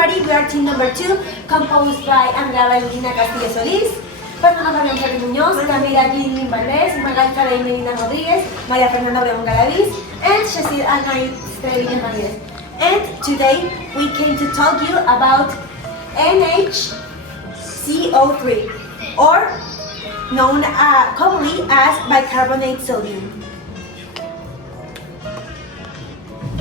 everybody, we are team number 2, composed by Andrea Valentina Castillo Solís, Fernando Fabián Ferrer Muñoz, Camila Glynn Valdez, Magal Caray Medina Rodríguez, María Fernanda Obregón Galaviz, and Shazid Anay Estrella Martinez. And today we came to talk you about NHCO3, or known commonly as bicarbonate sodium.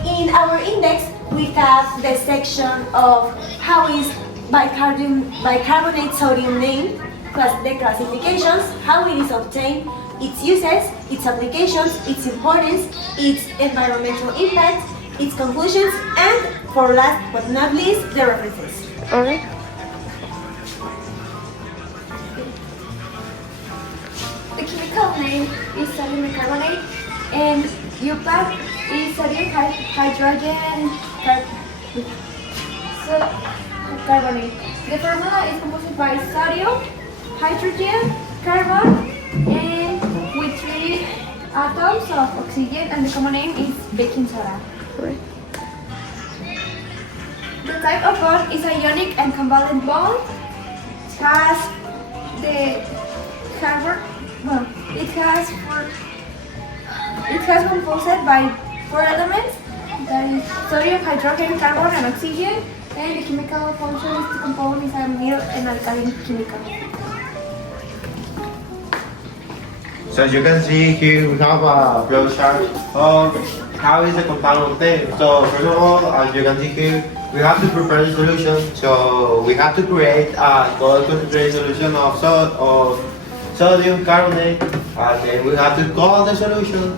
In our index, we have the section of how is bicarbonate sodium named, the classifications, how it is obtained, its uses, its applications, its importance, its environmental impact, its conclusions, and for last but not least, the references. Alright. The chemical name is sodium bicarbonate, and UPAC is sodium hydrogen carbonate. The formula is composed by sodium, hydrogen, carbon, and with 3 atoms of oxygen, and the common name is baking soda. Right. The type of bond is ionic and covalent bond. It has the carbon. It has composed by 4 elements, that is sodium, hydrogen, carbon, and oxygen, and the chemical function is to compose is a mild and alkaline chemical. So as you can see here, we have a flow chart of how is the compound obtained. So first of all, as you can see here, we have to prepare the solution. So we have to create a color concentrated solution of sodium carbonate, and then we have to cool the solution.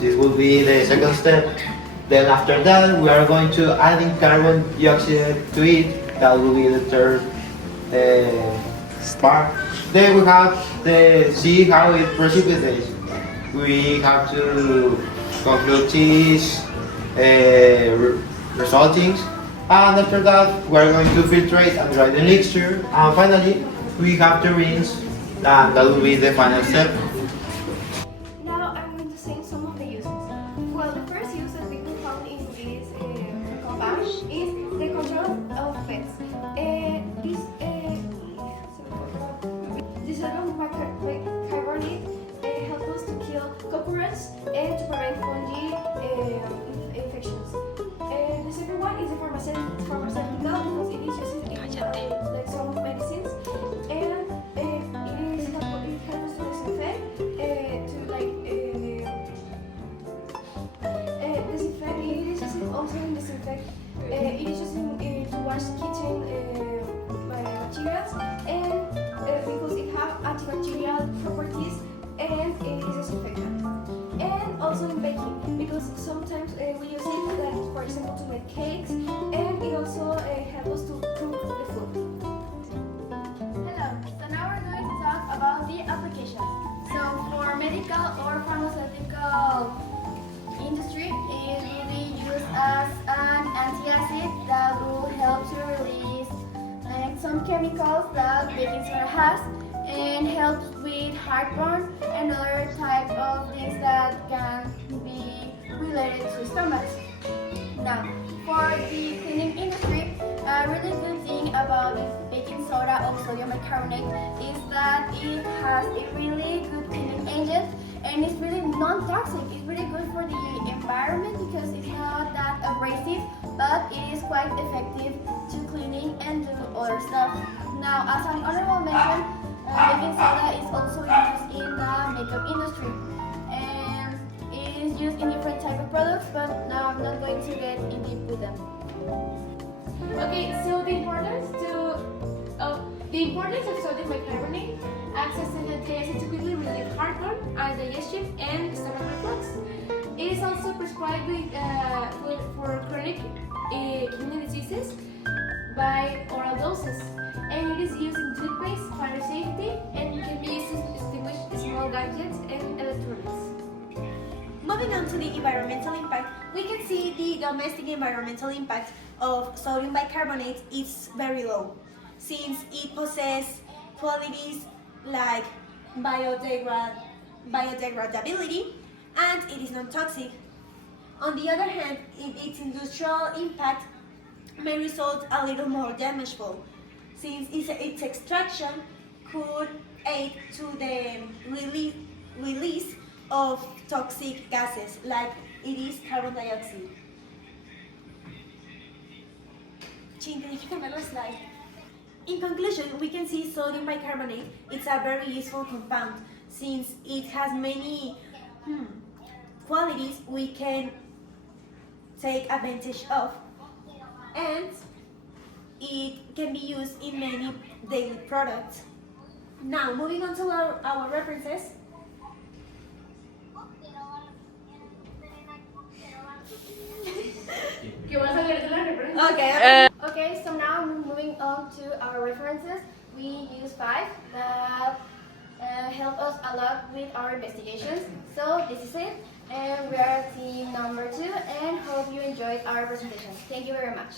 This will be the second step. Then after that, we are going to adding carbon dioxide to it. That will be the third part. Then we have to see how it precipitates. We have to conclude these resultings, and after that, we are going to filtrate and dry the mixture. And finally, we have to rinse, and that will be the final step. Now I'm going to say some of the uses. Well, the first use that we can found in this compound is the control of pests. This sodium bicarbonate helps us to kill cockroaches and to prevent fungi infections. The second one is the pharmaceutical because it is used in like some medicines, and it helps to disinfect disinfect. It is used also in disinfect. It is used to wash kitchen materials, and because it has antibacterial properties, and it is disinfectant. And also in baking, because sometimes we use it, like, for example, to make cakes, and it also helps us to cook the food. Hello, so now we're going to talk about the applications. So for medical or pharmaceutical industry, it will be used as an antacid that will help to release some chemicals that baking soda has, and helps with heartburn and other type of things that can be related to stomach. Now, for the cleaning industry, a really good thing about this baking soda or sodium bicarbonate is that it has a really good cleaning agent, and it's really non-toxic. It's really good for the environment because it's not that abrasive, but it is quite effective to cleaning and do other stuff. Now, as an honorable mention, baking soda is also used in the makeup industry, and it is used in different type of products, but now I'm not going to get in deep with them. Okay, so the importance of sodium bicarbonate acts as an antacid to quickly relieve heartburn, indigestion, and stomach reflux. It is also prescribed for chronic kidney diseases by oral doses, and it is used in toothpaste, fire safety, and can be used to extinguish small gadgets and electronics. Moving on to the environmental impact, we can see the domestic environmental impact of sodium bicarbonate is very low, since it possesses qualities like biodegradability, and it is non-toxic. On the other hand, its industrial impact may result a little more damageful, since its extraction could aid to the release of toxic gases like it is carbon dioxide. Chin, tienes que cambiar la slide. In conclusion, we can see sodium bicarbonate. It's a very useful compound since it has many qualities we can take advantage of, and it can be used in many daily products. Now, moving on to our references. Okay. Okay, so now moving on to our references, we use 5 that help us a lot with our investigations. So this is it, and we are team number 2, and hope you enjoyed our presentation. Thank you very much.